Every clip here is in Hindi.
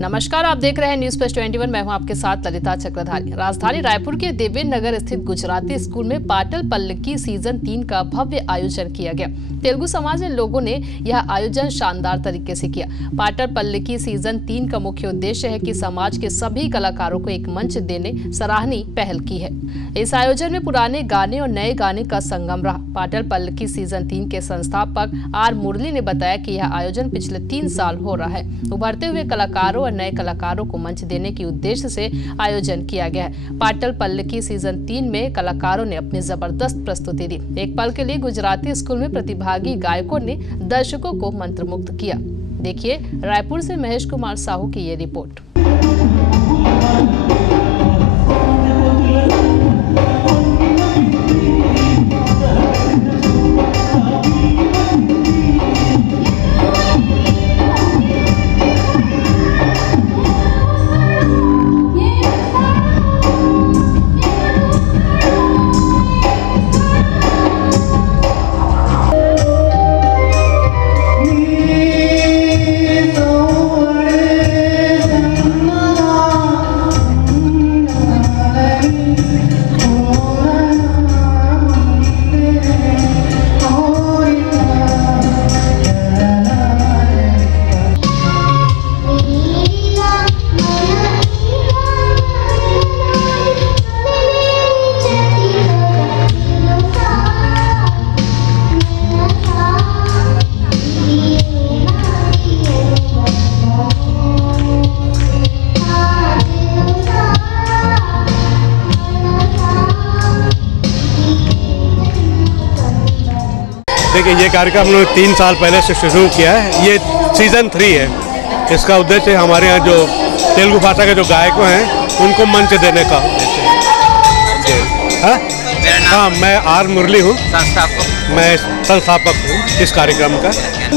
नमस्कार, आप देख रहे हैं न्यूज प्लस 21। मैं हूं आपके साथ ललिता चक्रधारी। राजधानी रायपुर के देवेंद्र नगर स्थित गुजराती स्कूल में पाटल पल्लकी सीजन 3 का भव्य आयोजन किया गया। तेलुगु समाज के लोगों ने यह आयोजन शानदार तरीके से किया। पाटल पल्लकी सीजन 3 का मुख्य उद्देश्य है कि समाज के सभी कलाकारों को एक मंच देने सराहनीय पहल की है। इस आयोजन में पुराने गाने और नए गाने का संगम रहा। पाटल पल्लकी सीजन 3 के संस्थापक आर मुरली ने बताया कि यह आयोजन पिछले 3 साल हो रहा है। उभरते हुए कलाकारों और नए कलाकारों को मंच देने के उद्देश्य से आयोजन किया गया है। पाटल पल्लकी सीजन 3 में कलाकारों ने अपनी जबरदस्त प्रस्तुति दी। एक पल के लिए गुजराती स्कूल में प्रतिभागी गायकों ने दर्शकों को मंत्रमुग्ध किया। देखिए रायपुर से महेश कुमार साहू की ये रिपोर्ट। देखिए, ये कार्यक्रम हम लोग 3 साल पहले से शुरू किया है। ये सीजन 3 है। इसका उद्देश्य हमारे यहाँ जो तेलुगु भाषा के जो गायकों हैं उनको मंच देने का उद्देश्य है। हाँ, मैं आर मुरली हूँ, मैं संस्थापक हूँ इस कार्यक्रम का।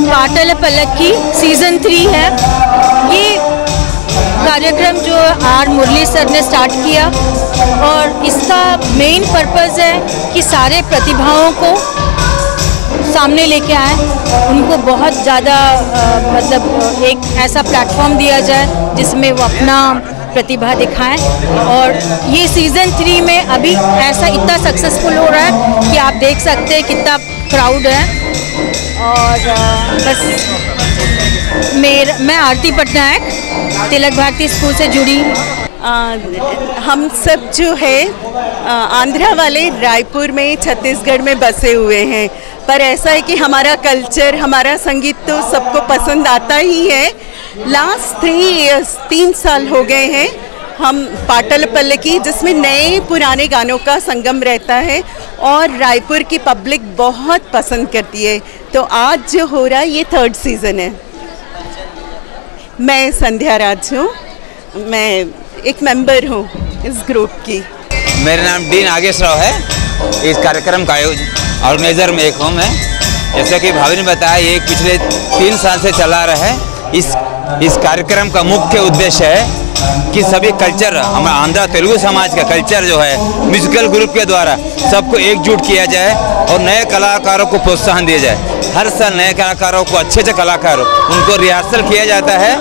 पाटल पल्लकी सीजन 3 है। ये कार्यक्रम जो आर मुरली सर ने स्टार्ट किया और इसका मेन पर्पस है कि सारे प्रतिभाओं को सामने लेके आए, उनको बहुत ज़्यादा मतलब एक ऐसा प्लेटफॉर्म दिया जाए जिसमें वो अपना प्रतिभा दिखाएं। और ये सीज़न 3 में अभी ऐसा इतना सक्सेसफुल हो रहा है कि आप देख सकते हैं कितना क्राउड है। और बस मैं आरती पटनायक तिलक भारती स्कूल से जुड़ी। हम सब जो है आंध्रा वाले रायपुर में छत्तीसगढ़ में बसे हुए हैं, पर ऐसा है कि हमारा कल्चर, हमारा संगीत तो सबको पसंद आता ही है। लास्ट 3 साल हो गए हैं हम पाटल पल्लकी, जिसमें नए पुराने गानों का संगम रहता है और रायपुर की पब्लिक बहुत पसंद करती है। तो आज जो हो रहा है ये 3rd सीज़न है। मैं संध्या राज हूँ, मैं एक मेंबर हूँ इस ग्रुप की। मेरा नाम डी नागेश राव है। इस कार्यक्रम का ऑर्गेनाइजर में एक हूँ मैं। जैसा कि भाभी ने बताया, ये पिछले 3 साल से चला रहा है। इस कार्यक्रम का मुख्य उद्देश्य है कि सभी कल्चर, हमारा आंध्रा तेलुगु समाज का कल्चर जो है म्यूजिकल ग्रुप के द्वारा सबको एकजुट किया जाए और नए कलाकारों को प्रोत्साहन दिया जाए। हर साल नए कलाकारों को, अच्छे कलाकार उनको रिहर्सल किया जाता है।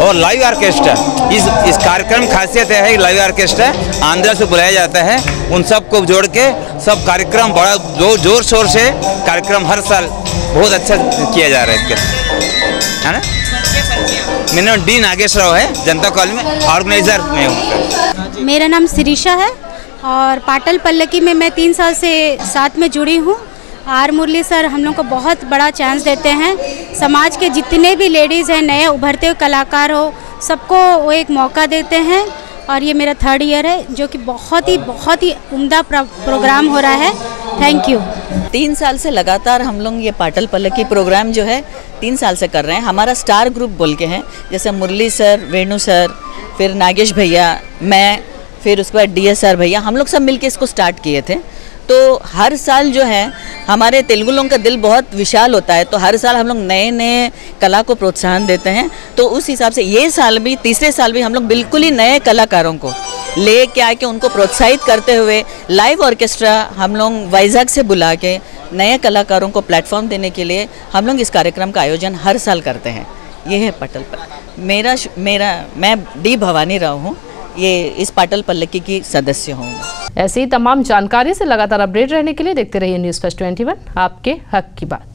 और लाइव ऑर्केस्ट्रा, इस कार्यक्रम की खासियत है लाइव ऑर्केस्ट्रा आंध्रा से बुलाया जाता है। उन सबको जोड़ के सब कार्यक्रम बड़ा जोर शोर से कार्यक्रम हर साल बहुत अच्छा किया जा रहा है ना। मेरा नाम डी नागेश राव है, जनता कॉलेज में ऑर्गेनाइजर में हूँ। मेरा नाम शिरीषा है और पाटल पल्लकी में मैं 3 साल से साथ में जुड़ी हूँ। आर मुरली सर हम लोग को बहुत बड़ा चांस देते हैं। समाज के जितने भी लेडीज़ हैं, नए उभरते हुए कलाकार हो, सबको वो एक मौका देते हैं। और ये मेरा 3rd ईयर है, जो कि बहुत ही उम्दा प्रोग्राम हो रहा है। Thank you. 3 साल से लगातार हम लोग ये पाटल पल्लकी प्रोग्राम जो है 3 साल से कर रहे हैं। हमारा स्टार ग्रुप बोल के हैं, जैसे मुरली सर, वेणु सर, फिर नागेश भैया, मैं, फिर उसके बाद DSR भैया, हम लोग सब मिलके इसको स्टार्ट किए थे। तो हर साल जो है हमारे तेलुगु लोगों का दिल बहुत विशाल होता है, तो हर साल हम लोग नए नए कला को प्रोत्साहन देते हैं। तो उस हिसाब से ये साल भी, तीसरे साल भी हम लोग बिल्कुल ही नए कलाकारों को ले के आके उनको प्रोत्साहित करते हुए लाइव ऑर्केस्ट्रा हम लोग वाइजाग से बुला के नए कलाकारों को प्लेटफॉर्म देने के लिए हम लोग इस कार्यक्रम का आयोजन हर साल करते हैं। ये है पाटल मैं डी भवानी राव हूँ, ये इस पाटल पल्लकी की सदस्य हूँ। ऐसी तमाम जानकारी से लगातार अपडेट रहने के लिए देखते रहिए न्यूज़ फर्स्ट 21, आपके हक की बात।